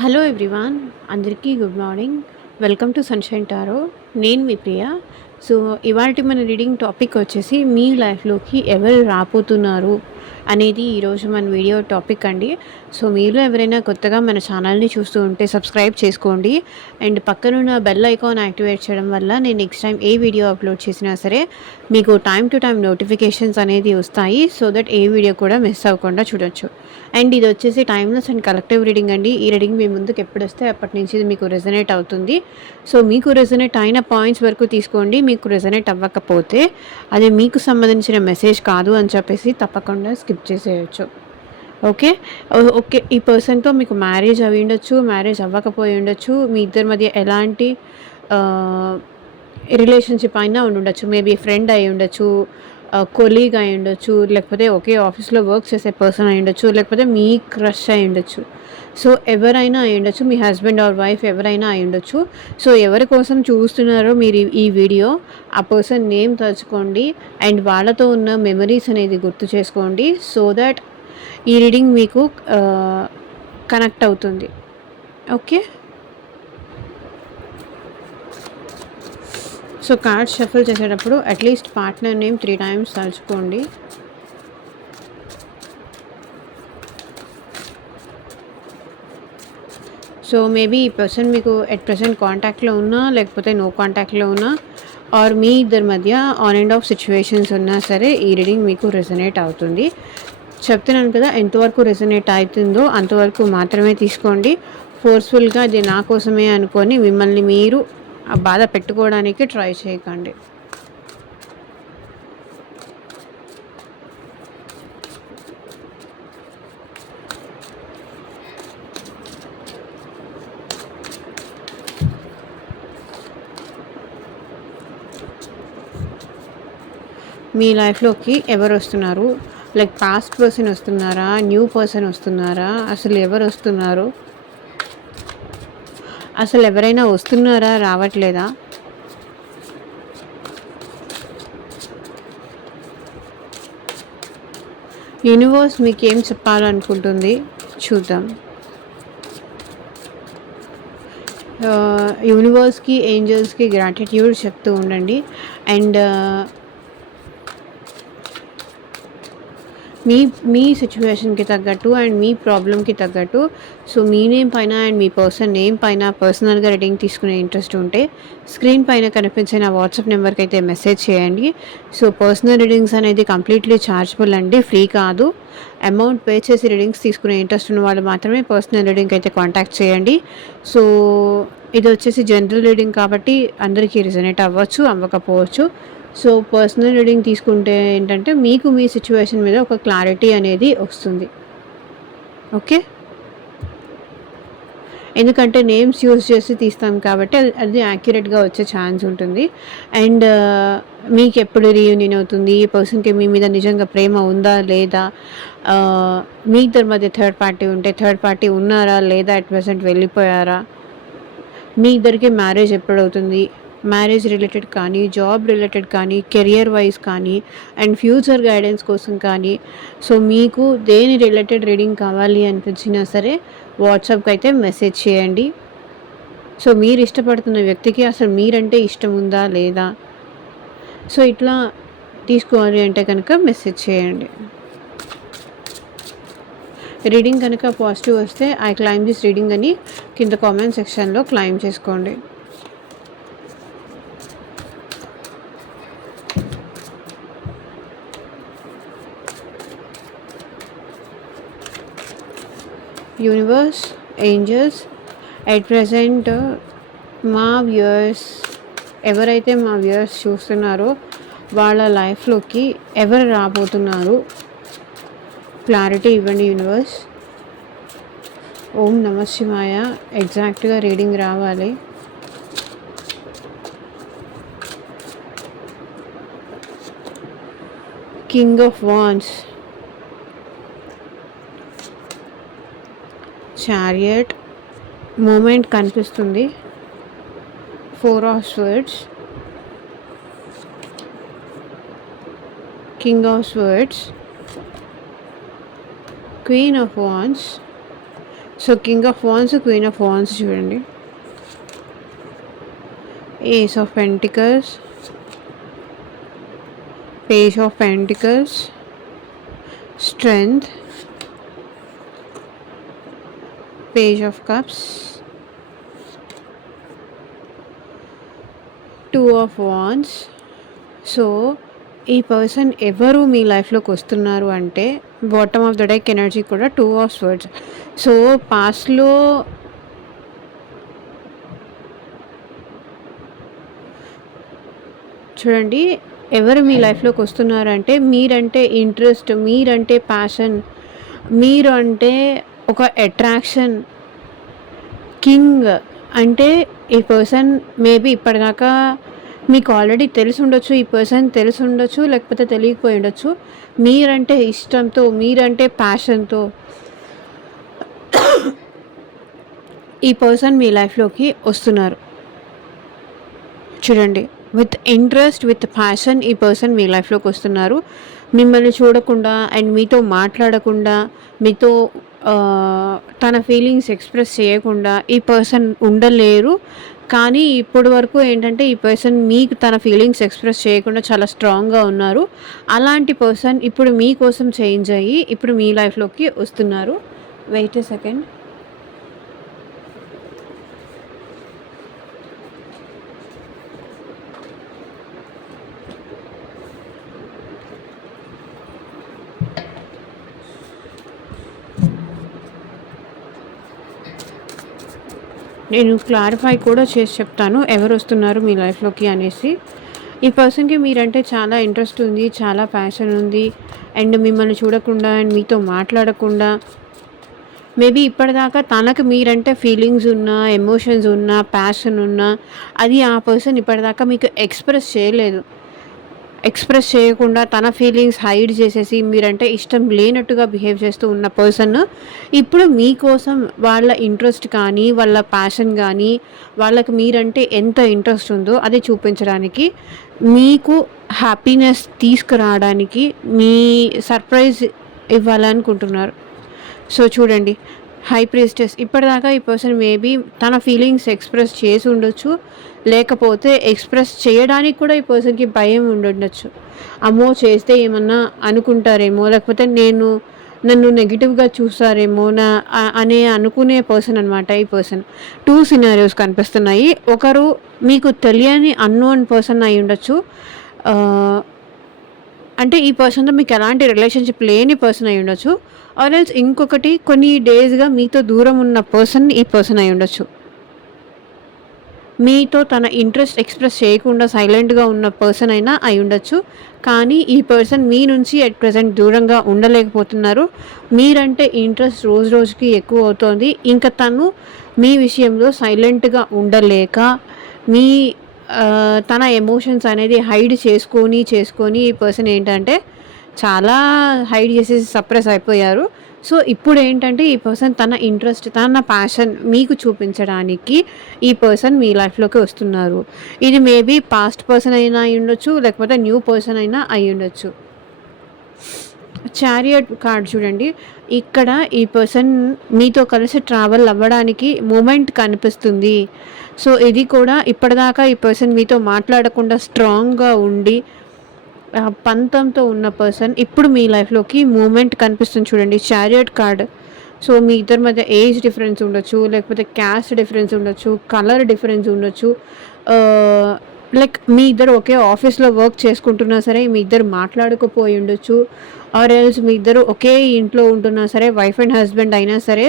Hello everyone, అందరికీ good morning. Welcome to sunshine tarot. నేను మీ ప్రియ. So, ఇవాల్టి మన రీడింగ్ టాపిక్ వచ్చేసి మీ లైఫ్‌లోకి ఎవరు రాబోతున్నారు అనేది ఈరోజు మన వీడియో టాపిక్ అండి. సో, మీలో ఎవరైనా కొత్తగా మన ఛానల్‌ని చూస్తూ ఉంటే సబ్స్క్రైబ్ చేసుకోండి. అండ్ పక్కనున్న బెల్ ఐకాన్ యాక్టివేట్ చేయడం వల్ల నేను నెక్స్ట్ టైం ఏ వీడియో అప్లోడ్ చేసినా సరే మీకు టైమ్ టు టైమ్ నోటిఫికేషన్స్ అనేది వస్తాయి. సో దట్ ఏ వీడియో కూడా మిస్ అవ్వకుండా చూడొచ్చు. అండ్ ఇది వచ్చేసి టైమ్‌లెస్ అండ్ కలెక్టివ్ రీడింగ్ అండి. ఈ రీడింగ్ మీ ముందుకు ఎప్పుడొస్తే అప్పటి నుంచి ఇది మీకు రెజొనేట్ అవుతుంది. సో, మీకు రెజొనేట్ అయిన పాయింట్స్ వరకు తీసుకోండి. మీకు రెజొనేట్ అవ్వకపోతే అది మీకు సంబంధించిన మెసేజ్ కాదు అని చెప్పేసి తప్పకుండా స్కిప్ చేసేయొచ్చు. ఓకే. ఓకే. ఈ పర్సన్‌తో మీకు మ్యారేజ్ అయ్యి ఉండొచ్చు, మ్యారేజ్ అవ్వకపోయి ఉండొచ్చు. మీ ఇద్దరి మధ్య ఎలాంటి ఆహ్, రిలేషన్‌షిప్ అయినా ఉండుండొచ్చు. మేబీ ఫ్రెండ్ అయ్యి ఉండొచ్చు, కొలీగ్ అయ్యి ఉండొచ్చు, లేకపోతే ఒకే ఆఫీస్‌లో వర్క్ చేసే పర్సన్ అయ్యి ఉండొచ్చు, లేకపోతే మీ క్రష్ అయ్యి ఉండొచ్చు. సో, ఎవరైనా అయ్యి ఉండొచ్చు. మీ హస్బెండ్ ఆర్ వైఫ్ ఎవరైనా అయ్యి ఉండొచ్చు. సో, ఎవరి కోసం చూస్తున్నారో మీరు ఈ వీడియో, ఆ పర్సన్ నేమ్ తలుచుకోండి. అండ్ వాళ్ళతో ఉన్న మెమరీస్ అనేది గుర్తు చేసుకోండి. సో దట్ ఈ రీడింగ్ మీకు కనెక్ట్ అవుతుంది. ఓకే. సో, కార్డ్స్ షఫుల్ చేసేటప్పుడు అట్లీస్ట్ పార్ట్నర్ నేమ్ 3 టైమ్స్ తలుచుకోండి. సో, మేబీ ఈ పర్సన్ మీకు ఎట్ ప్రెజెంట్ కాంటాక్ట్‌లో ఉన్నా, లేకపోతే నో కాంటాక్ట్‌లో ఉన్నా, ఆర్ మీ ఇద్దరి మధ్య ఆన్ అండ్ ఆఫ్ సిట్యుయేషన్స్ ఉన్నా సరే ఈ రీడింగ్ మీకు రెజొనేట్ అవుతుంది. చెప్తున్నాను కదా, ఎంతవరకు రెజొనేట్ అవుతుందో అంతవరకు మాత్రమే తీసుకోండి. ఫోర్స్‌ఫుల్‌గా ఇది నా కోసమే అనుకోని మిమ్మల్ని మీరు బాధ పెట్టుకోవడానికి ట్రై చేయకండి. మీ లైఫ్‌లోకి ఎవరొస్తున్నారు? లైక్ పాస్ట్ పర్సన్ వస్తున్నారా? న్యూ పర్సన్ వస్తున్నారా? అసలు ఎవరొస్తున్నారు? అసలు ఎవరైనా వస్తున్నారా? రావట్లేదా? యూనివర్స్ మీకేం చెప్పాలనుకుంటుంది చూద్దాం. యూనివర్స్‌కి, ఏంజెల్స్‌కి గ్రాటిట్యూడ్ చెప్తూ ఉండండి. అండ్ మీ మీ సిచ్యువేషన్‌కి తగ్గట్టు అండ్ మీ ప్రాబ్లమ్‌కి తగ్గట్టు, సో, మీ నేమ్ పైన అండ్ మీ పర్సన్ నేమ్ పైన పర్సనల్‌గా రీడింగ్ తీసుకునే ఇంట్రెస్ట్ ఉంటే స్క్రీన్ పైన కనిపించే నా వాట్సాప్ నెంబర్‌కి అయితే మెసేజ్ చేయండి. సో, పర్సనల్ రీడింగ్స్ అనేది కంప్లీట్లీ ఛార్జబుల్ అండి, ఫ్రీ కాదు. అమౌంట్ పే చేసి రీడింగ్స్ తీసుకునే ఇంట్రెస్ట్ ఉన్న వాళ్ళు మాత్రమే పర్సనల్ రీడింగ్‌కి అయితే కాంటాక్ట్ చేయండి. సో, ఇది వచ్చేసి జనరల్ రీడింగ్ కాబట్టి అందరికీ రిజనేట్ అవ్వచ్చు, అవ్వకపోవచ్చు. సో, పర్సనల్ రీడింగ్ తీసుకుంటే ఏంటంటే మీకు మీ సిచ్యువేషన్ మీద ఒక క్లారిటీ అనేది వస్తుంది. ఓకే. ఎందుకంటే నేమ్స్ యూజ్ చేసి తీస్తాం కాబట్టి అది యాక్యురేట్‌గా వచ్చే ఛాన్స్ ఉంటుంది. అండ్ మీకెప్పుడు రీయూనియన్ అవుతుంది? ఈ పర్సన్‌కి మీ మీద నిజంగా ప్రేమ ఉందా? లేదా? మీ ఇద్దరి మధ్య థర్డ్ పార్టీ ఉంటే థర్డ్ పార్టీ ఉన్నారా? లేదా అట్ ప్రెజెంట్ వెళ్ళిపోయారా? మీ ఇద్దరికి మ్యారేజ్ ఎప్పుడవుతుంది? మ్యారేజ్ రిలేటెడ్ కానీ, జాబ్ రిలేటెడ్ కానీ, కెరియర్ వైస్ కానీ, అండ్ ఫ్యూచర్ గైడెన్స్ కోసం కానీ, సో, మీకు దేని రిలేటెడ్ రీడింగ్ కావాలి అనిపించినా సరే వాట్సాప్‌కి అయితే మెసేజ్ చేయండి. సో, మీరు ఇష్టపడుతున్న వ్యక్తికి అసలు మీరంటే ఇష్టం ఉందా? లేదా? సో, ఇట్లా తీసుకోవాలి అంటే కనుక మెసేజ్ చేయండి. రీడింగ్ కనుక పాజిటివ్ వస్తే ఐ క్లైమ్ దిస్ రీడింగ్ అని కింద కామెంట్ సెక్షన్‌లో క్లైమ్ చేసుకోండి. యూనివర్స్, ఏంజెల్స్, ఎట్ ప్రెజెంట్ మా వ్యూయర్స్, ఎవరైతే మా వ్యూయర్స్ చూస్తున్నారో వాళ్ళ లైఫ్‌లోకి ఎవరు రాబోతున్నారు? క్లారిటీ ఇవ్వండి యూనివర్స్. ఓం నమః శివాయ. ఎగ్జాక్ట్‌గా రీడింగ్ రావాలి. King of wands, chariot, moment కనిపిస్తుంది. 4 of swords, king of swords, queen of wands, so king of wands, queen of wands చూడండి, ace of pentacles, page of pentacles, strength, page of cups, two of wands. So ఈ person ఎవరు మీ లైఫ్లోకి వస్తున్నారు అంటే bottom of the deck energy కూడా two of swords. So పాస్ట్లో చూడండి ఎవరు మీ లైఫ్లోకి వస్తున్నారంటే మీరంటే ఇంట్రెస్ట్, మీరంటే ప్యాషన్, మీరు అంటే ఒక అట్రాక్షన్. కింగ్ అంటే ఈ పర్సన్ మేబీ ఇప్పటిదాకా మీకు ఆల్రెడీ తెలిసి ఉండొచ్చు, ఈ పర్సన్ తెలిసి ఉండొచ్చు, లేకపోతే తెలియకపోయి ఉండొచ్చు. మీరంటే ఇష్టంతో, మీరంటే ప్యాషన్తో ఈ పర్సన్ మీ లైఫ్లోకి వస్తున్నారు. చూడండి, విత్ ఇంట్రెస్ట్, విత్ ప్యాషన్ ఈ పర్సన్ మీ లైఫ్లోకి వస్తున్నారు. మిమ్మల్ని చూడకుండా అండ్ మీతో మాట్లాడకుండా, మీతో తన ఫీలింగ్స్ ఎక్స్ప్రెస్ చేయకుండా ఈ పర్సన్ ఉండలేరు. కానీ ఇప్పటి వరకు ఏంటంటే ఈ పర్సన్ మీకు తన ఫీలింగ్స్ ఎక్స్ప్రెస్ చేయకుండా చాలా స్ట్రాంగ్గా ఉన్నారు. అలాంటి పర్సన్ ఇప్పుడు మీకోసం చేంజ్ అయ్యి ఇప్పుడు మీ లైఫ్లోకి వస్తున్నారు. Wait a second. నేను క్లారిఫై కూడా చేసి చెప్తాను ఎవరు వస్తున్నారు మీ లైఫ్లోకి అనేసి. ఈ పర్సన్కి మీరంటే చాలా ఇంట్రెస్ట్ ఉంది, చాలా ప్యాషన్ ఉంది. అండ్ మిమ్మల్ని చూడకుండా అండ్ మీతో మాట్లాడకుండా మేబీ ఇప్పటిదాకా తనకు మీరంటే ఫీలింగ్స్ ఉన్నా, ఎమోషన్స్ ఉన్నా, ప్యాషన్ ఉన్నా అది ఆ పర్సన్ ఇప్పటిదాకా మీకు ఎక్స్ప్రెస్ చేయకుండా తన ఫీలింగ్స్ హైడ్ చేసేసి మీరంటే ఇష్టం లేనట్టుగా బిహేవ్ చేస్తూ ఉన్న పర్సన్ ఇప్పుడు మీకోసం వాళ్ళ ఇంట్రెస్ట్ కానీ, వాళ్ళ ప్యాషన్ కానీ, వాళ్ళకి మీరంటే ఎంత ఇంట్రెస్ట్ ఉందో అది చూపించడానికి, మీకు హ్యాపీనెస్ తీసుకురావడానికి, మీ సర్ప్రైజ్ ఇవ్వాలనుకుంటున్నారు. సో చూడండి, హై ప్రీస్టెస్ ఇప్పటిదాకా ఈ పర్సన్ మేబీ తన ఫీలింగ్స్ ఎక్స్ప్రెస్ చేసి ఉండొచ్చు, లేకపోతే ఎక్స్ప్రెస్ చేయడానికి కూడా ఈ పర్సన్కి భయం ఉండుండొచ్చు. అమ్మో చేస్తే ఏమన్నా అనుకుంటారేమో, లేకపోతే నన్ను నెగిటివ్గా చూస్తారేమో అనే అనుకునే పర్సన్ అనమాట ఈ పర్సన్. టూ సినారియోస్ కనిపిస్తున్నాయి. ఒకరు మీకు తెలియని అన్నోన్ పర్సన్ అయి ఉండొచ్చు, అంటే ఈ పర్సన్తో మీకు ఎలాంటి రిలేషన్షిప్ లేని పర్సన్ అయి ఉండొచ్చు. ఆర్ ఎల్స్ ఇంకొకటి కొన్ని డేస్గా మీతో దూరం ఉన్న పర్సన్ ఈ పర్సన్ అయి ఉండొచ్చు. మీతో తన ఇంట్రెస్ట్ ఎక్స్ప్రెస్ చేయకుండా సైలెంట్గా ఉన్న పర్సన్ అయినా అయి ఉండొచ్చు. కానీ ఈ పర్సన్ మీ నుంచి అట్ ప్రజెంట్ దూరంగా ఉండలేకపోతున్నారు. మీరంటే ఇంట్రెస్ట్ రోజు రోజుకి ఎక్కువ అవుతోంది. ఇంకా తను మీ విషయంలో సైలెంట్గా ఉండలేక మీ తన ఎమోషన్స్ అనేది హైడ్ చేసుకొని ఈ పర్సన్ ఏంటంటే చాలా హైడ్ చేసేసి సప్రెస్ అయిపోయారు. సో ఇప్పుడు ఏంటంటే ఈ పర్సన్ తన ఇంట్రెస్ట్, తన ప్యాషన్ మీకు చూపించడానికి ఈ పర్సన్ మీ లైఫ్లోకి వస్తున్నారు. ఇది మేబీ పాస్ట్ పర్సన్ అయినా అయి ఉండొచ్చు, లేకపోతే న్యూ పర్సన్ అయినా అయి ఉండొచ్చు. చారియట్ కార్డ్ చూడండి, ఇక్కడ ఈ పర్సన్ మీతో కలిసి ట్రావెల్ అవ్వడానికి మూమెంట్ కనిపిస్తుంది. సో ఇది కూడా ఇప్పటిదాకా ఈ పర్సన్ మీతో మాట్లాడకుండా స్ట్రాంగ్గా ఉండి పంతంతో ఉన్న పర్సన్ ఇప్పుడు మీ లైఫ్లోకి మూమెంట్ కనిపిస్తుంది. చూడండి, చారియట్ కార్డ్. సో మీ ఇద్దరి మధ్య ఏజ్ డిఫరెన్స్ ఉండొచ్చు, లేకపోతే క్యాస్ట్ డిఫరెన్స్ ఉండొచ్చు, కలర్ డిఫరెన్స్ ఉండొచ్చు. లైక్ మీ ఇద్దరు ఒకే ఆఫీస్లో వర్క్ చేసుకుంటున్నా సరే మీ ఇద్దరు మాట్లాడకపోయి ఉండొచ్చు. ఆర్ ఎల్స్ మీ ఇద్దరు ఒకే ఇంట్లో ఉంటున్నా సరే, వైఫ్ అండ్ హస్బెండ్ అయినా సరే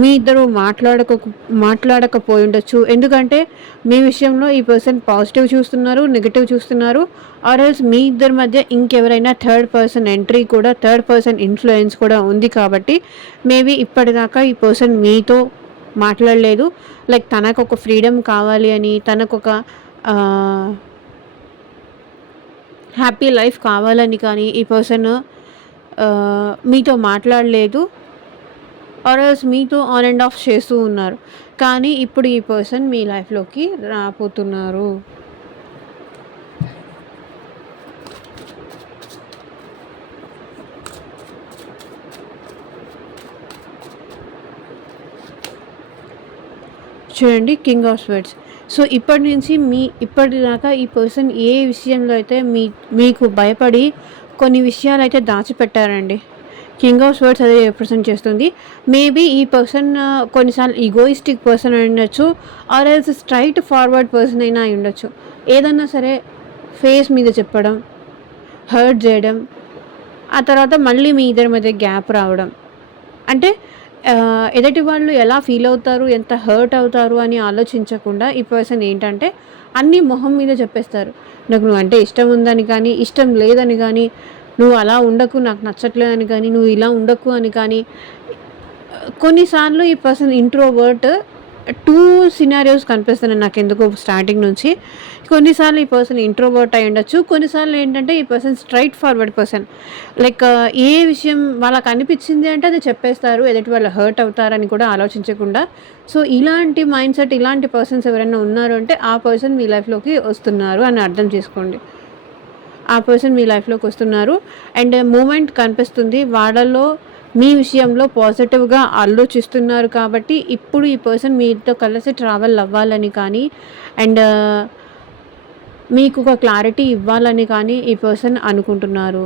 మీ ఇద్దరు మాట్లాడకపోయి ఉండొచ్చు. ఎందుకంటే మీ విషయంలో ఈ పర్సన్ పాజిటివ్ చూస్తున్నారు, నెగిటివ్ చూస్తున్నారు. ఆర్ ఎల్స్ మీ ఇద్దరి మధ్య ఇంకెవరైనా థర్డ్ పర్సన్ ఎంట్రీ కూడా, థర్డ్ పర్సన్ ఇన్ఫ్లుయెన్స్ కూడా ఉంది. కాబట్టి మేబీ ఇప్పటిదాకా ఈ పర్సన్ మీతో మాట్లాడలేదు. లైక్ తనకు ఒక ఫ్రీడమ్ కావాలి అని, తనకు ఒక హ్యాపీ లైఫ్ కావాలని కానీ ఈ పర్సన్ మీతో మాట్లాడలేదు. ఆర్ఎల్స్ మీతో ఆన్ అండ్ ఆఫ్ చేస్తూ ఉన్నారు. కానీ ఇప్పుడు ఈ పర్సన్ మీ లైఫ్లోకి రాబోతున్నారు. చూడండి కింగ్ ఆఫ్ స్వర్డ్స్. సో ఇప్పటి నుంచి ఇప్పటిదాకా ఈ పర్సన్ ఏ విషయంలో అయితే మీకు భయపడి కొన్ని విషయాలు అయితే దాచిపెట్టారండి. కింగ్ ఆఫ్ స్వర్డ్స్ అదే రిప్రజెంట్ చేస్తుంది. మేబీ ఈ పర్సన్ కొన్నిసార్లు ఈగోయిస్టిక్ పర్సన్ అయి ఉండొచ్చు, or else straight forward person అయినా అయి ఉండొచ్చు. ఏదన్నా సరే ఫేస్ మీద చెప్పడం, హర్ట్ చేయడం, ఆ తర్వాత మళ్ళీ మీ ఇద్దరి మధ్య గ్యాప్ రావడం. అంటే ఎదుటి వాళ్ళు ఎలా ఫీల్ అవుతారు, ఎంత హర్ట్ అవుతారు అని ఆలోచించకుండా ఈ పర్సన్ ఏంటంటే అన్నీ మొహం మీద చెప్పేస్తారు. నాకు నువ్వంటే ఇష్టం ఉందని కానీ, ఇష్టం లేదని కానీ, నువ్వు అలా ఉండకు, నాకు నచ్చట్లేదని కానీ, నువ్వు ఇలా ఉండకు అని కానీ. కొన్నిసార్లు ఈ పర్సన్ ఇంట్రోవర్ట్. 2 సినారియోస్ కనిపిస్తున్నాయి నాకెందుకో స్టార్టింగ్ నుంచి. కొన్నిసార్లు ఈ పర్సన్ ఇంట్రోవర్ట్ అయి ఉండొచ్చు. కొన్నిసార్లు ఏంటంటే ఈ person straight forward person. Like ఏ విషయం వాళ్ళకి అనిపించింది అంటే అది చెప్పేస్తారు. ఎదుటి వాళ్ళు హర్ట్ అవుతారని కూడా ఆలోచించకుండా. సో ఇలాంటి మైండ్ సెట్, ఇలాంటి పర్సన్స్ ఎవరైనా ఉన్నారు అంటే ఆ పర్సన్ మీ లైఫ్‌లోకి వస్తున్నారు అని అర్థం చేసుకోండి. ఆ పర్సన్ మీ లైఫ్‌లోకి వస్తున్నారు. అండ్ మూమెంట్ కనిపిస్తుంది. వాళ్ళలో మీ విషయంలో పాజిటివ్‌గా ఆలోచిస్తున్నారు కాబట్టి ఇప్పుడు ఈ పర్సన్ మీతో కలిసి ట్రావెల్ అవ్వాలని కానీ, అండ్ మీకు ఒక క్లారిటీ ఇవ్వాలని కానీ ఈ పర్సన్ అనుకుంటున్నారు.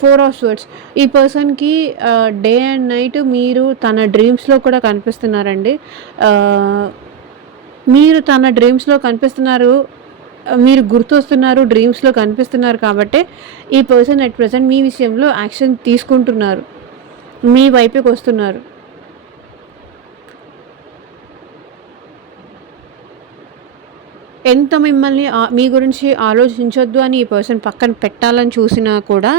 4 ఆఫ్ స్వర్డ్స్. ఈ పర్సన్‌కి డే అండ్ నైట్ మీరు తన డ్రీమ్స్‌లో కూడా కనిపిస్తున్నారండి. మీరు తన డ్రీమ్స్‌లో కనిపిస్తున్నారు. మీరు గుర్తొస్తున్నారు, డ్రీమ్స్‌లో కనిపిస్తున్నారు కాబట్టే ఈ పర్సన్ అట్ ప్రెజెంట్ మీ విషయంలో యాక్షన్ తీసుకుంటున్నారు. మీ వైపుకి వస్తున్నారు. ఎంత మిమ్మల్ని మీ గురించి ఆలోచించొద్దు అని ఈ పర్సన్ పక్కన పెట్టాలని చూసినా కూడా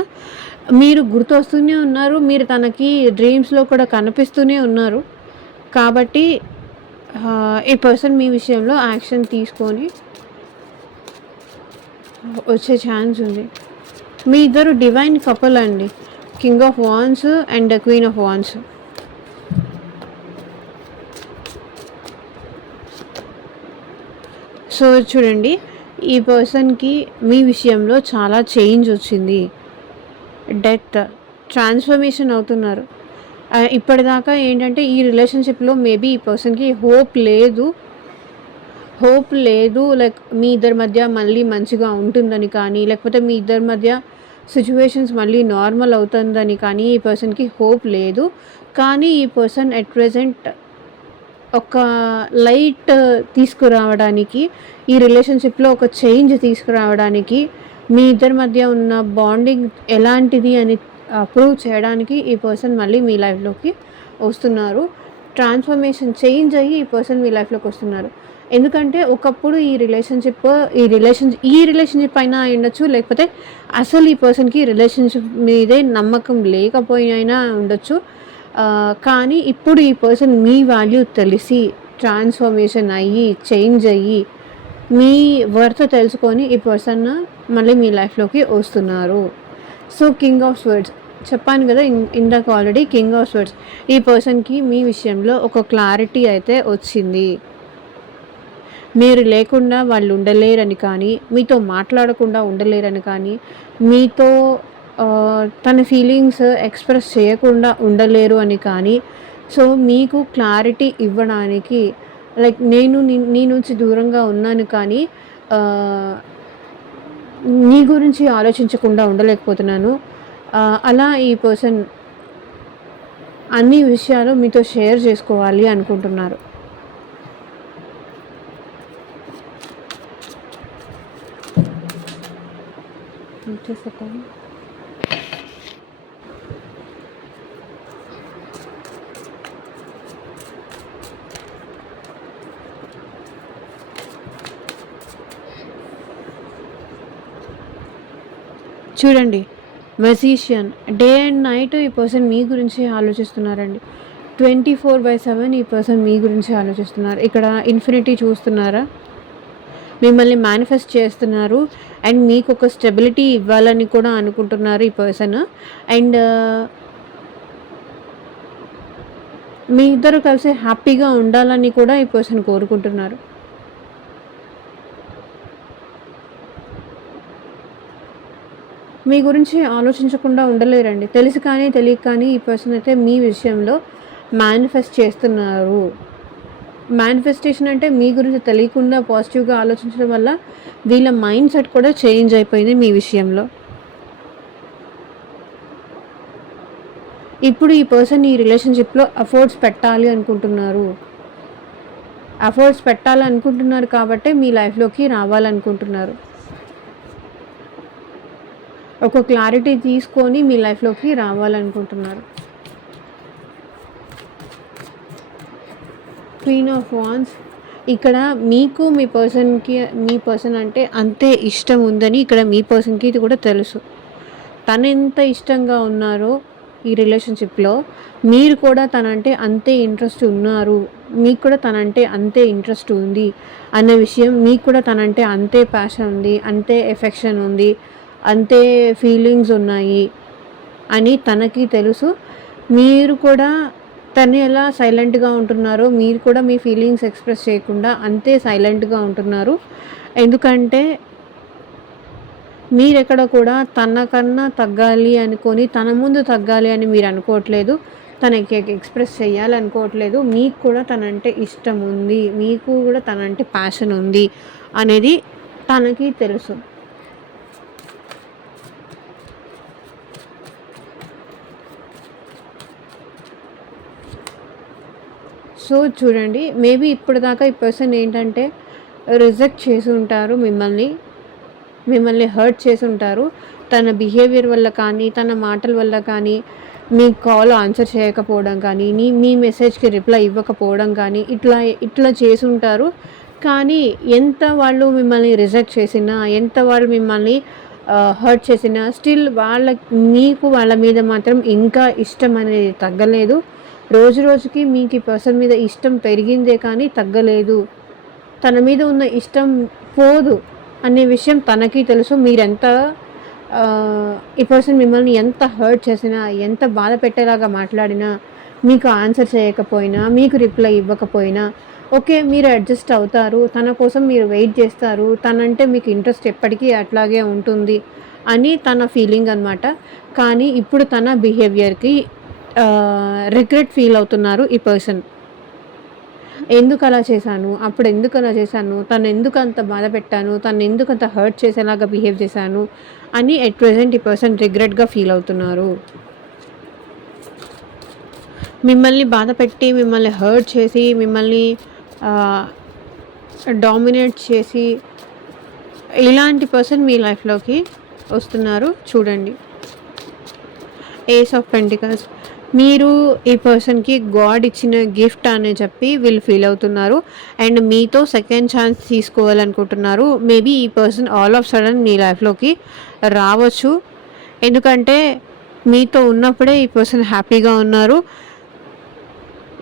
మీరు గుర్తొస్తూనే ఉన్నారు. మీరు తనకి డ్రీమ్స్‌లో కూడా కనిపిస్తూనే ఉన్నారు. కాబట్టి ఈ పర్సన్ మీ విషయంలో యాక్షన్ తీసుకొని వచ్చే ఛాన్స్ ఉంది. మీ ఇద్దరు డివైన్ కపుల్ అండి. King of wands and queen of wands. So చూడండి ఈ పర్సన్‌కి మీ విషయంలో చాలా చేంజ్ వచ్చింది. డెత్, ట్రాన్స్‌ఫర్మేషన్ అవుతున్నారు. ఇప్పటిదాకా ఏంటంటే ఈ రిలేషన్‌షిప్‌లో మేబీ ఈ పర్సన్‌కి హోప్ లేదు. లైక్ మీ ఇద్దరి మధ్య మళ్ళీ మంచిగా ఉంటుందని కానీ, లేకపోతే మీ ఇద్దరి మధ్య సిట్యుయేషన్స్ మళ్ళీ నార్మల్ అవుతుందని కానీ ఈ పర్సన్‌కి హోప్ లేదు. కానీ ఈ పర్సన్ ఎట్ ప్రెజెంట్ ఒక లైట్ తీసుకురావడానికి, ఈ రిలేషన్‌షిప్‌లో ఒక చేంజ్ తీసుకురావడానికి, మీ ఇద్దరి మధ్య ఉన్న బాండింగ్ ఎలాంటిది అని ప్రూవ్ చేయడానికి ఈ పర్సన్ మళ్ళీ మీ లైఫ్‌లోకి వస్తున్నారు. ట్రాన్స్‌ఫర్మేషన్ చేంజ్ అయ్యి ఈ పర్సన్ మీ లైఫ్‌లోకి వస్తున్నారు. ఎందుకంటే ఒకప్పుడు ఈ రిలేషన్‌షిప్ అయినా అయ్యుండొచ్చు. లేకపోతే అసలు ఈ పర్సన్‌కి రిలేషన్‌షిప్ మీదే నమ్మకం లేకపోయినా ఉండొచ్చు. కానీ ఇప్పుడు ఈ పర్సన్ మీ వాల్యూ తెలిసి, ట్రాన్స్‌ఫర్మేషన్ అయ్యి, చేంజ్ అయ్యి, మీ వర్త్ తెలుసుకొని ఈ పర్సన్ మళ్ళీ మీ లైఫ్‌లోకి వస్తున్నారు. సో కింగ్ ఆఫ్ స్వర్డ్స్ చెప్పాను కదా ఇందాక ఆల్రెడీ. కింగ్ ఆఫ్ స్వర్డ్స్ ఈ పర్సన్‌కి మీ విషయంలో ఒక క్లారిటీ అయితే వచ్చింది. మీరు లేకుండా వాళ్ళు ఉండలేరని కానీ, మీతో మాట్లాడకుండా ఉండలేరని కానీ, మీతో తన ఫీలింగ్స్ ఎక్స్‌ప్రెస్ చేయకుండా ఉండలేరు అని కానీ, సో మీకు క్లారిటీ ఇవ్వడానికి లైక్ నేను నీ నుంచి దూరంగా ఉన్నాను కానీ నీ గురించి ఆలోచించకుండా ఉండలేకపోతున్నాను. అలా ఈ పర్సన్ అన్ని విషయాలు మీతో షేర్ చేసుకోవాలి అనుకుంటున్నారు. చూడండి మెజీషియన్. డే అండ్ నైట్ ఈ పర్సన్ మీ గురించి ఆలోచిస్తున్నారండి. 24/7 ఈ పర్సన్ మీ గురించి ఆలోచిస్తున్నారు. ఇక్కడ ఇన్ఫినిటీ చూస్తున్నారా? మిమ్మల్ని మేనిఫెస్ట్ చేస్తున్నారు. అండ్ మీకు ఒక స్టెబిలిటీ ఇవ్వాలని కూడా అనుకుంటున్నారు ఈ పర్సన్. అండ్ మీ ఇద్దరు కలిసి హ్యాపీగా ఉండాలని కూడా ఈ పర్సన్ కోరుకుంటున్నారు. మీ గురించి ఆలోచించకుండా ఉండలేరండి. తెలిసి కానీ తెలియక కానీ ఈ పర్సన్ అయితే మీ విషయంలో మేనిఫెస్ట్ చేస్తున్నారు. మేనిఫెస్టేషన్ అంటే మీ గురించి తెలియకుండా పాజిటివ్‌గా ఆలోచించడం వల్ల వీళ్ళ మైండ్ సెట్ కూడా చేంజ్ అయిపోయింది మీ విషయంలో. ఇప్పుడు ఈ పర్సన్ ఈ రిలేషన్‌షిప్‌లో ఎఫర్ట్స్ పెట్టాలి అనుకుంటున్నారు. ఎఫర్ట్స్ పెట్టాలనుకుంటున్నారు కాబట్టే మీ లైఫ్‌లోకి రావాలనుకుంటున్నారు. ఒక క్లారిటీ తీసుకొని మీ లైఫ్‌లోకి రావాలనుకుంటున్నారు. క్వీన్ ఆఫ్ వాండ్స్ ఇక్కడ మీకు మీ పర్సన్ అంటే అంతే ఇష్టం ఉందని ఇక్కడ మీ పర్సన్‌కి ఇది కూడా తెలుసు. తను ఎంత ఇష్టంగా ఉన్నారో ఈ రిలేషన్‌షిప్‌లో మీరు కూడా తనంటే అంతే ఇంట్రెస్ట్ ఉన్నారు. మీకు కూడా తనంటే అంతే ఇంట్రెస్ట్ ఉంది అన్న విషయం, మీకు కూడా తనంటే అంతే ప్యాషన్ ఉంది, అంతే ఎఫెక్షన్ ఉంది, అంతే ఫీలింగ్స్ ఉన్నాయి అని తనకి తెలుసు. మీరు కూడా తను ఎలా సైలెంట్‌గా ఉంటున్నారో మీరు కూడా మీ ఫీలింగ్స్ ఎక్స్‌ప్రెస్ చేయకుండా అంతే సైలెంట్‌గా ఉంటున్నారు. ఎందుకంటే మీరెక్కడ కూడా తనకన్నా తగ్గాలి అనుకోని, తన ముందు తగ్గాలి అని మీరు అనుకోవట్లేదు. తనకి ఎక్స్‌ప్రెస్ చేయాలనుకోవట్లేదు. మీకు కూడా తనంటే ఇష్టం ఉంది. మీకు కూడా తనంటే ప్యాషన్ ఉంది అనేది తనకి తెలుసు. సో చూడండి, మేబీ ఇప్పటిదాకా ఈ పర్సన్ ఏంటంటే రిజెక్ట్ చేసి ఉంటారు మిమ్మల్ని హర్ట్ చేసి ఉంటారు. తన బిహేవియర్ వల్ల కానీ, తన మాటల వల్ల కానీ, మీ కాల్ ఆన్సర్ చేయకపోవడం కానీ, మీ మెసేజ్‌కి రిప్లై ఇవ్వకపోవడం కానీ ఇట్లా చేసుంటారు. కానీ ఎంత వాళ్ళు మిమ్మల్ని రిజెక్ట్ చేసినా, ఎంత వాళ్ళు మిమ్మల్ని హర్ట్ చేసినా స్టిల్ మీకు వాళ్ళ మీద మాత్రం ఇంకా ఇష్టం అనేది తగ్గలేదు. రోజు రోజుకి మీకు ఈ పర్సన్ మీద ఇష్టం పెరిగిందే కానీ తగ్గలేదు. తన మీద ఉన్న ఇష్టం పోదు అనే విషయం తనకి తెలుసు. మీరెంత ఈ పర్సన్ మిమ్మల్ని ఎంత హర్ట్ చేసినా, ఎంత బాధ పెట్టేలాగా మాట్లాడినా, మీకు ఆన్సర్ చేయకపోయినా, మీకు రిప్లై ఇవ్వకపోయినా ఓకే, మీరు అడ్జస్ట్ అవుతారు. తన కోసం మీరు వెయిట్ చేస్తారు. తనంటే మీకు ఇంట్రెస్ట్ ఎప్పటికీ అట్లాగే ఉంటుంది అని తన ఫీలింగ్ అనమాట. కానీ ఇప్పుడు తన బిహేవియర్‌కి రిగ్రెట్ ఫీల్ అవుతున్నారు ఈ పర్సన్. ఎందుకు అలా చేశాను? అప్పుడు ఎందుకు అలా చేశాను? తను ఎందుకు అంత బాధ పెట్టాను? తను ఎందుకు అంత హర్ట్ చేసేలాగా బిహేవ్ చేశాను అని ఎట్ ప్రెజెంట్ ఈ పర్సన్ రిగ్రెట్‌గా ఫీల్ అవుతున్నారు. మిమ్మల్ని బాధ పెట్టి, మిమ్మల్ని హర్ట్ చేసి, మిమ్మల్ని డామినేట్ చేసి ఇలాంటి పర్సన్ మీ లైఫ్‌లోకి వస్తున్నారు చూడండి. ఏస్ ఆఫ్ పెంటికల్స్ మీరు ఈ పర్సన్‌కి గాడ్ ఇచ్చిన గిఫ్ట్ అని చెప్పి వీళ్ళు ఫీల్ అవుతున్నారు. అండ్ మీతో సెకండ్ ఛాన్స్ తీసుకోవాలనుకుంటున్నారు. మేబీ ఈ పర్సన్ ఆల్ ఆఫ్ సడన్ మీ లైఫ్‌లోకి రావచ్చు. ఎందుకంటే మీతో ఉన్నప్పుడే ఈ పర్సన్ హ్యాపీగా ఉన్నారు.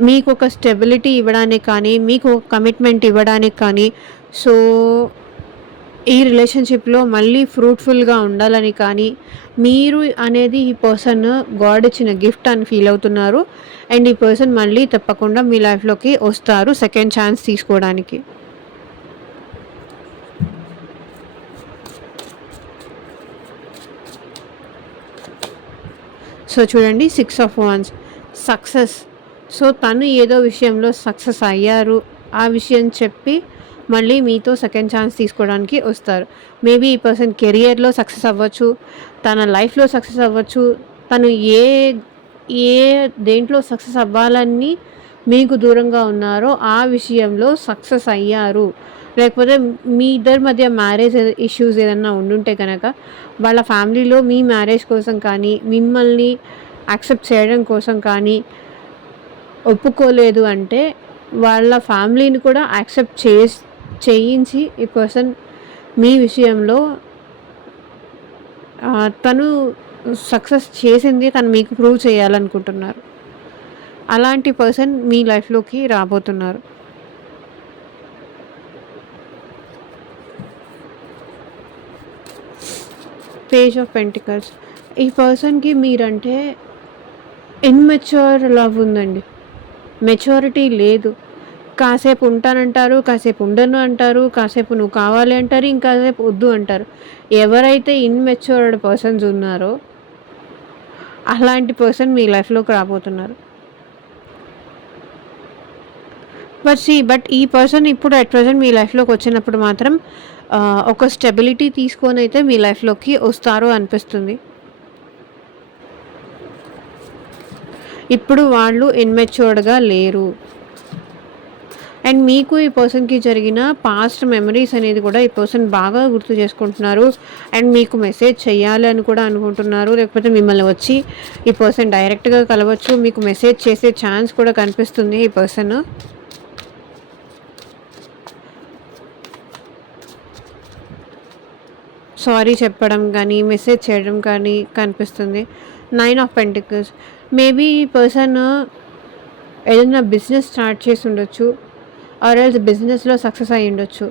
మీకు ఒక స్టెబిలిటీ ఇవ్వడానికి కానీ, మీకు ఒక కమిట్మెంట్ ఇవ్వడానికి కానీ, సో ఈ రిలేషన్‌షిప్‌లో మళ్ళీ ఫ్రూట్‌ఫుల్‌గా ఉండాలని కానీ, మీరు అనేది ఈ పర్సన్ గాడ్ ఇచ్చిన గిఫ్ట్ అని ఫీల్ అవుతున్నారు. అండ్ ఈ పర్సన్ మళ్ళీ తప్పకుండా మీ లైఫ్‌లోకి వస్తారు సెకండ్ ఛాన్స్ తీసుకోవడానికి. సో చూడండి, 6 ఆఫ్ వాండ్స్ సక్సెస్. సో తను ఏదో విషయంలో సక్సెస్ అయ్యారు. ఆ విషయం చెప్పి మళ్ళీ మీతో సెకండ్ ఛాన్స్ తీసుకోవడానికి వస్తారు. మేబీ ఈ పర్సన్ కెరియర్‌లో సక్సెస్ అవ్వచ్చు, తన లైఫ్‌లో సక్సెస్ అవ్వచ్చు. తను ఏ ఏ దేంట్లో సక్సెస్ అవ్వాలని మీకు దూరంగా ఉన్నారో ఆ విషయంలో సక్సెస్ అయ్యారు. లేకపోతే మీ ఇద్దరి మధ్య మ్యారేజ్ ఇష్యూస్ ఏదన్నా ఉండుంటే కనుక వాళ్ళ ఫ్యామిలీలో మీ మ్యారేజ్ కోసం కానీ, మిమ్మల్ని యాక్సెప్ట్ చేయడం కోసం కానీ ఒప్పుకోలేదు అంటే వాళ్ళ ఫ్యామిలీని కూడా యాక్సెప్ట్ చేయించి ఈ పర్సన్ మీ విషయంలో తను సక్సెస్ చేసింది తను మీకు ప్రూవ్ చేయాలనుకుంటున్నారు. అలాంటి పర్సన్ మీ లైఫ్‌లోకి రాబోతున్నారు. పేజ్ ఆఫ్ పెంటికల్స్ ఈ పర్సన్‌కి మీరంటే ఇమ్మెచ్యూర్ లవ్ ఉందండి. మెచ్యూరిటీ లేదు. కాసేపు ఉంటానంటారు, కాసేపు ఉండను అంటారు, కాసేపు నువ్వు కావాలి అంటారు, ఇంకాసేపు వద్దు అంటారు. ఎవరైతే ఇన్‌మెచ్యూర్డ్ పర్సన్స్ ఉన్నారో అలాంటి పర్సన్ మీ లైఫ్‌లోకి రాబోతున్నారు. బట్ ఈ పర్సన్ ఇప్పుడు అట్ ప్రెజెంట్ మీ లైఫ్‌లోకి వచ్చినప్పుడు మాత్రం ఒక స్టెబిలిటీ తీసుకొనైతే మీ లైఫ్‌లోకి వస్తారు అనిపిస్తుంది. ఇప్పుడు వాళ్ళు ఇమ్మెచ్యూర్డ్‌గా లేరు. అండ్ మీకు ఈ పర్సన్‌కి జరిగిన పాస్ట్ మెమరీస్ అనేది కూడా ఈ పర్సన్ బాగా గుర్తు చేసుకుంటున్నారు. అండ్ మీకు మెసేజ్ చేయాలి అని కూడా అనుకుంటున్నారు. లేకపోతే మిమ్మల్ని వచ్చి ఈ పర్సన్ డైరెక్ట్‌గా కలవచ్చు. మీకు మెసేజ్ చేసే ఛాన్స్ కూడా కనిపిస్తుంది ఈ పర్సన్. సారీ చెప్పడం కానీ, మెసేజ్ చేయడం కానీ కనిపిస్తుంది. 9 ఆఫ్ పెంటికల్స్. మేబీ ఈ పర్సన్ ఏదైనా బిజినెస్ స్టార్ట్ చేసి ఉండొచ్చు. ఆర్ ఎల్స్ బిజినెస్‌లో సక్సెస్ అయ్యి ఉండొచ్చు.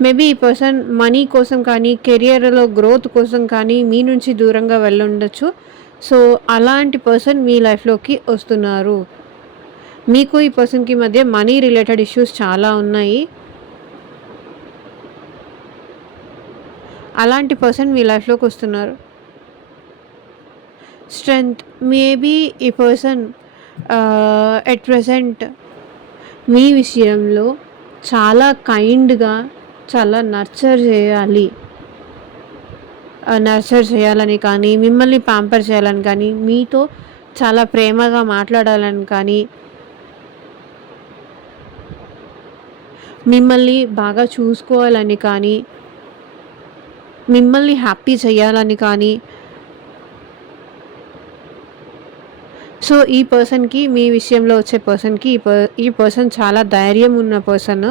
మేబీ ఈ పర్సన్ మనీ కోసం కానీ, కెరియర్‌లో గ్రోత్ కోసం కానీ మీ నుంచి దూరంగా వెళ్ళుండొచ్చు. సో, అలాంటి పర్సన్ మీ లైఫ్‌లోకి వస్తున్నారు. మీకు ఈ పర్సన్‌కి మధ్య మనీ రిలేటెడ్ ఇష్యూస్ చాలా ఉన్నాయి. అలాంటి పర్సన్ మీ లైఫ్‌లోకి వస్తున్నారు. స్ట్రెంగ్త్. మేబీ ఈ పర్సన్ ఎట్ ప్రెజెంట్ మీ విషయంలో చాలా కైండ్‌గా, చాలా నర్చర్ చేయాలని కానీ, మిమ్మల్ని ప్యాంపర్ చేయాలని కానీ, మీతో చాలా ప్రేమగా మాట్లాడాలని కానీ, మిమ్మల్ని బాగా చూసుకోవాలని కానీ, మిమ్మల్ని హ్యాపీ చేయాలని కానీ, సో ఈ పర్సన్‌కి మీ విషయంలో వచ్చే పర్సన్‌కి ఈ పర్సన్ చాలా ధైర్యం ఉన్న పర్సన్.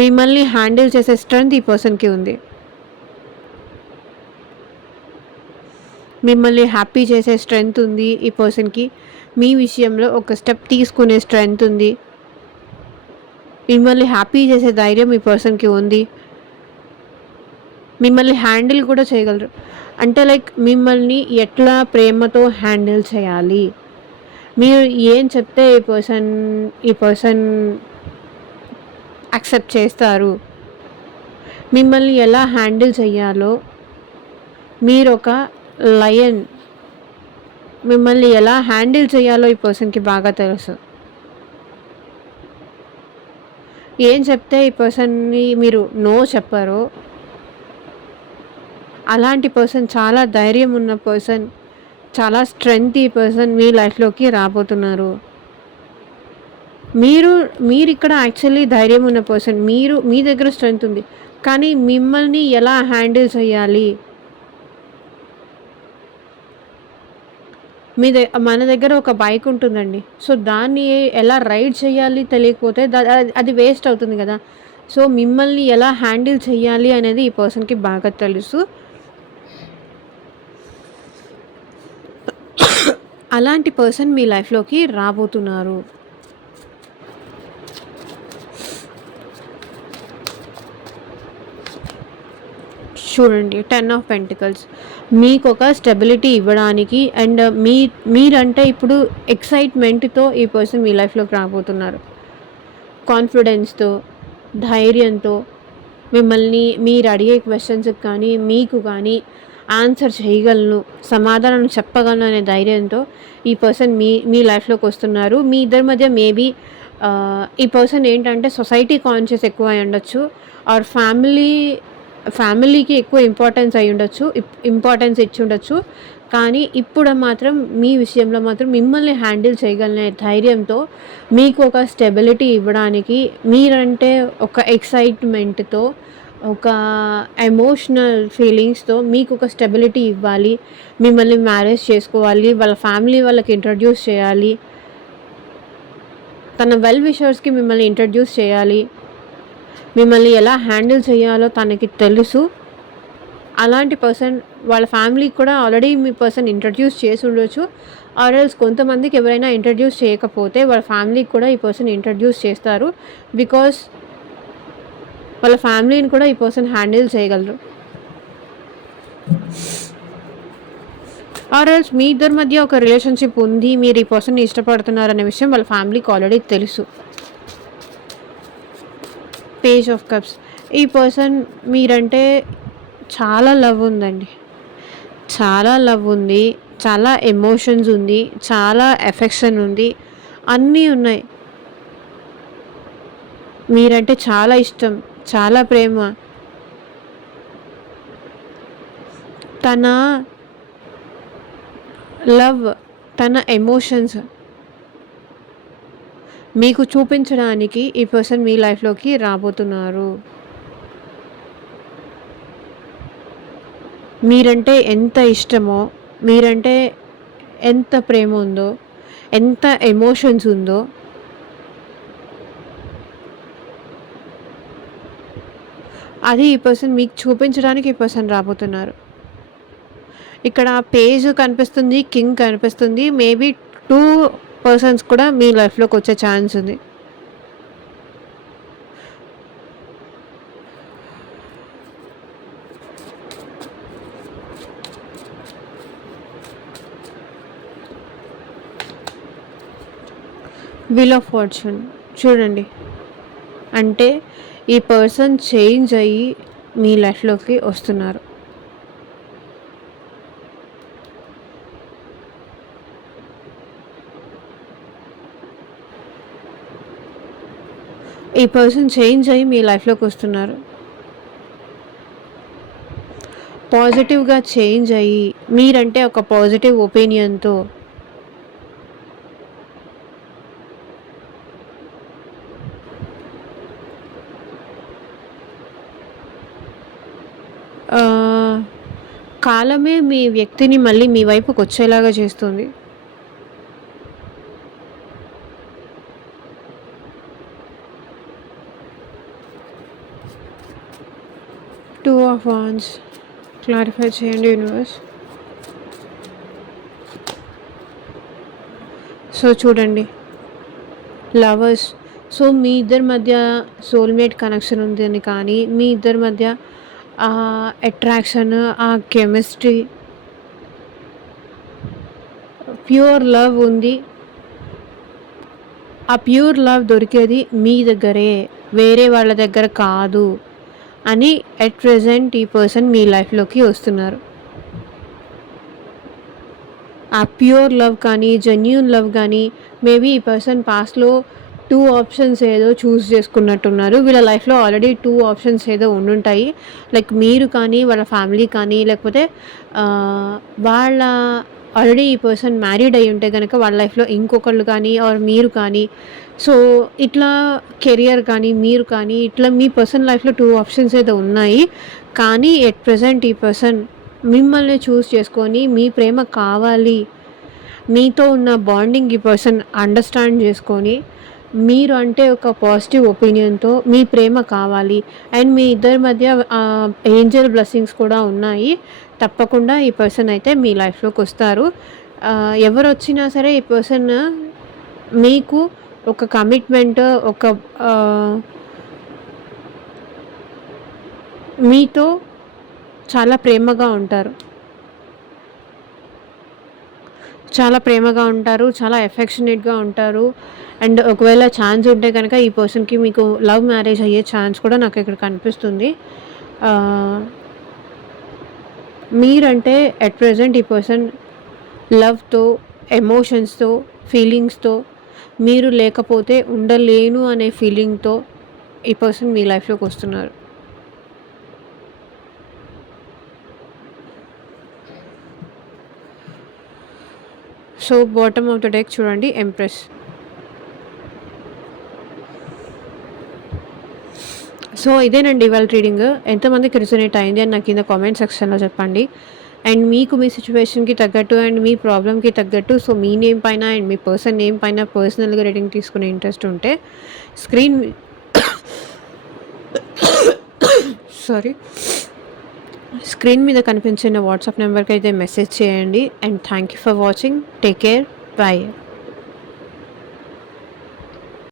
మిమ్మల్ని హ్యాండిల్ చేసే స్ట్రెంగ్త్ ఈ పర్సన్‌కి ఉంది. మిమ్మల్ని హ్యాపీ చేసే స్ట్రెంగ్త్ ఉంది ఈ పర్సన్‌కి. మీ విషయంలో ఒక స్టెప్ తీసుకునే స్ట్రెంగ్త్ ఉంది. మిమ్మల్ని హ్యాపీ చేసే ధైర్యం ఈ పర్సన్‌కి ఉంది. మిమ్మల్ని హ్యాండిల్ కూడా చేయగలరు. అంటే లైక్ మిమ్మల్ని ఎట్లా ప్రేమతో హ్యాండిల్ చేయాలి, మీరు ఏం చెప్తే ఈ పర్సన్ యాక్సెప్ట్ చేస్తారు, మిమ్మల్ని ఎలా హ్యాండిల్ చేయాలో, మీరొక లయన్, మిమ్మల్ని ఎలా హ్యాండిల్ చేయాలో ఈ పర్సన్‌కి బాగా తెలుసు. ఏం చెప్తే ఈ పర్సన్‌ని మీరు నో చెప్పరో అలాంటి పర్సన్, చాలా ధైర్యం ఉన్న పర్సన్, చాలా స్ట్రెంగ్త్ ఈ పర్సన్ మీ లైఫ్‌లోకి రాబోతున్నారు. మీరిక్కడ యాక్చువల్లీ ధైర్యం ఉన్న పర్సన్. మీ దగ్గర స్ట్రెంగ్త్ ఉంది. కానీ మిమ్మల్ని ఎలా హ్యాండిల్ చేయాలి, మన దగ్గర ఒక బైక్ ఉంటుందండి. సో దాన్ని ఎలా రైడ్ చేయాలి తెలియకపోతే అది వేస్ట్ అవుతుంది కదా. సో మిమ్మల్ని ఎలా హ్యాండిల్ చేయాలి అనేది ఈ పర్సన్‌కి బాగా తెలుసు. అలాంటి పర్సన్ మీ లైఫ్‌లోకి రాబోతున్నారు. చూడండి 10 ఆఫ్ పెంటికల్స్. మీకొక స్టెబిలిటీ ఇవ్వడానికి అండ్ మీరంటే ఇప్పుడు ఎక్సైట్‌మెంట్‌తో ఈ పర్సన్ మీ లైఫ్‌లోకి రాబోతున్నారు. కాన్ఫిడెన్స్‌తో, ధైర్యంతో మిమ్మల్ని మీరు అడిగే క్వెషన్స్‌కి కానీ, మీకు కానీ ఆన్సర్ చేయగలను, సమాధానం చెప్పగలను అనే ధైర్యంతో ఈ పర్సన్ మీ లైఫ్‌లోకి వస్తున్నారు. మీ ఇద్దరి మధ్య మేబీ ఈ పర్సన్ ఏంటంటే సొసైటీ కాన్షియస్ ఎక్కువ అయి ఉండొచ్చు. ఆర్ ఫ్యామిలీకి ఎక్కువ ఇంపార్టెన్స్ ఇచ్చి ఉండొచ్చు. కానీ ఇప్పుడు మాత్రం మీ విషయంలో మాత్రం మిమ్మల్ని హ్యాండిల్ చేయగలనే ధైర్యంతో, మీకు ఒక స్టెబిలిటీ ఇవ్వడానికి, మీరంటే ఒక ఎక్సైట్‌మెంట్‌తో, ఒక ఎమోషనల్ ఫీలింగ్స్‌తో మీకు ఒక స్టెబిలిటీ ఇవ్వాలి. మిమ్మల్ని మ్యారేజ్ చేసుకోవాలి. వాళ్ళ ఫ్యామిలీ వాళ్ళకి ఇంట్రడ్యూస్ చేయాలి. తన వెల్ విషర్స్‌కి మిమ్మల్ని ఇంట్రడ్యూస్ చేయాలి. మిమ్మల్ని ఎలా హ్యాండిల్ చేయాలో తనకి తెలుసు. అలాంటి పర్సన్ వాళ్ళ ఫ్యామిలీకి కూడా ఆల్రెడీ మీ పర్సన్ ఇంట్రడ్యూస్ చేసి ఉండొచ్చు. ఆర్ ఎల్స్ కొంతమందికి ఎవరైనా ఇంట్రడ్యూస్ చేయకపోతే వాళ్ళ ఫ్యామిలీకి కూడా ఈ పర్సన్ ఇంట్రడ్యూస్ చేస్తారు. బికాస్ వాళ్ళ ఫ్యామిలీని కూడా ఈ పర్సన్ హ్యాండిల్ చేయగలరు. ఆర్ ఎల్స్ మీ ఇద్దరి మధ్య ఒక రిలేషన్షిప్ ఉంది, మీరు ఈ పర్సన్ని ఇష్టపడుతున్నారనే విషయం వాళ్ళ ఫ్యామిలీకి ఆల్రెడీ తెలుసు. Page of cups. ఈ పర్సన్ మీరంటే చాలా లవ్ ఉందండి. చాలా లవ్ ఉంది. చాలా ఎమోషన్స్ ఉంది, చాలా ఎఫెక్షన్ ఉంది, అన్నీ ఉన్నాయి. మీరంటే చాలా ఇష్టం, చాలా ప్రేమ. తన లవ్, తన ఎమోషన్స్ మీకు చూపించడానికి ఈ పర్సన్ మీ లైఫ్‌లోకి రాబోతున్నారు. మీరంటే ఎంత ఇష్టమో, మీరంటే ఎంత ప్రేమ ఉందో, ఎంత ఎమోషన్స్ ఉందో అది ఈ పర్సన్ మీకు చూపించడానికి ఈ పర్సన్ రాబోతున్నారు. ఇక్కడ పేజ్ కనిపిస్తుంది, కింగ్ కనిపిస్తుంది. మేబీ 2 పర్సన్స్ కూడా మీ లైఫ్‌లోకి వచ్చే ఛాన్స్ ఉంది. వీల్ ఆఫ్ ఫార్చ్యూన్ చూడండి. అంటే ఈ పర్సన్ చేంజ్ అయ్యి మీ లైఫ్‌లోకి వస్తున్నారు. ఈ పర్సన్ చేంజ్ అయ్యి మీ లైఫ్‌లోకి వస్తున్నారు. పాజిటివ్‌గా చేంజ్ అయ్యి మీరంటే ఒక పాజిటివ్ ఒపీనియన్‌తో కాలమే మీ వ్యక్తిని మళ్ళీ మీ వైపుకి వచ్చేలాగా చేస్తుంది. టూ ఆఫ్ వాండ్స్ క్లారిఫై చేయండి యూనివర్స్. సో చూడండి లవర్స్, సో మీ ఇద్దరి మధ్య సోల్మేట్ కనెక్షన్ ఉందని, కానీ మీ ఇద్దరి మధ్య అట్రాక్షన్, ఆ కెమిస్ట్రీ, ప్యూర్ లవ్ ఉంది. ఆ ప్యూర్ లవ్ దొరికేది మీ దగ్గరే, వేరే వాళ్ళ దగ్గర కాదు అని ఎట్ ప్రెజెంట్ ఈ పర్సన్ మీ లైఫ్‌లోకి వస్తున్నారు. ఆ ప్యూర్ లవ్ కానీ, జెన్యూన్ లవ్ కానీ, మేబీ ఈ పర్సన్ పాస్ట్‌లో 2 ఆప్షన్స్ ఏదో చూస్ చేసుకున్నట్టున్నారు. వీళ్ళ లైఫ్‌లో ఆల్రెడీ 2 ఆప్షన్స్ ఏదో ఉండుంటాయి. లైక్ మీరు కానీ, వాళ్ళ ఫ్యామిలీ కానీ, లేకపోతే వాళ్ళ ఆల్రెడీ ఈ పర్సన్ మ్యారీడ్ అయ్యి ఉంటే గనక వాళ్ళ లైఫ్‌లో ఇంకొకళ్ళు కానీ ఆర్ మీరు కానీ, సో ఇట్లా కెరియర్ కానీ, మీరు కానీ, ఇట్లా మీ పర్సన్ లైఫ్‌లో 2 ఆప్షన్స్ ఏదో ఉన్నాయి. కానీ ఎట్ ప్రెజెంట్ ఈ పర్సన్ మిమ్మల్ని చూస్ చేసుకొని మీ ప్రేమ కావాలి, మీతో ఉన్న బాండింగ్ ఈ పర్సన్ అండర్స్టాండ్ చేసుకొని, మీరు అంటే ఒక పాజిటివ్ ఒపీనియన్‌తో మీ ప్రేమ కావాలి అండ్ మీ ఇద్దరి మధ్య ఏంజెల్ బ్లెస్సింగ్స్ కూడా ఉన్నాయి. తప్పకుండా ఈ పర్సన్ అయితే మీ లైఫ్‌లోకి వస్తారు. ఎవరొచ్చినా సరే ఈ పర్సన్ మీకు ఒక కమిట్మెంట్, ఒక మీతో చాలా ప్రేమగా ఉంటారు. చాలా ప్రేమగా ఉంటారు, చాలా ఎఫెక్షనేట్‌గా ఉంటారు. అండ్ ఒకవేళ ఛాన్స్ ఉంటే కనుక ఈ పర్సన్‌కి మీకు లవ్ మ్యారేజ్ అయ్యే ఛాన్స్ కూడా నాకు ఇక్కడ కనిపిస్తుంది. మీరంటే ఎట్ ప్రెజెంట్ ఈ పర్సన్ లవ్‌తో, ఎమోషన్స్‌తో, ఫీలింగ్స్‌తో, మీరు లేకపోతే ఉండలేను అనే ఫీలింగ్‌తో ఈ పర్సన్ మీ లైఫ్‌లోకి వస్తున్నారు. So bottom of the deck చూడండి, ఎంప్రెస్. సో ఇదేనండి ఇవాళ రీడింగ్. ఎంతమందికి రిజనేట్ అయింది అని నాకు కింద కామెంట్ సెక్షన్లో చెప్పండి. అండ్ మీకు మీ సిచ్యువేషన్కి తగ్గట్టు అండ్ మీ ప్రాబ్లమ్కి తగ్గట్టు, సో మీ నేమ్ పైన అండ్ మీ పర్సన్ నేమ్ పైన పర్సనల్గా రీడింగ్ తీసుకునే ఇంట్రెస్ట్ ఉంటే స్క్రీన్ స్క్రీన్ మీద కనిపించిన వాట్సాప్ నెంబర్కి అయితే మెసేజ్ చేయండి. And thank you for watching. Take care. Bye.